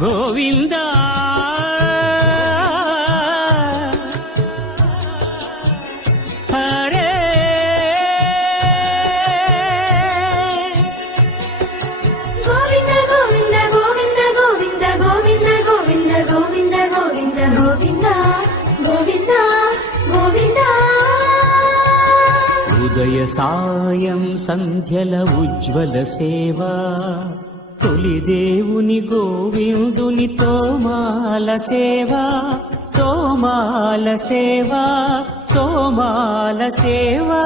గోవిందా హరే గోవింద గోవింద గోవింద గోవింద గోవింద గోవింద గోవింద గోవింద గోవింద గోవింద గోవింద ఉదయ సాయం సంధ్యల ఉజ్వల సేవా తొలి దేవుని గోవిందుని తోమాల సేవా తోమాల సేవా తోమాల సేవా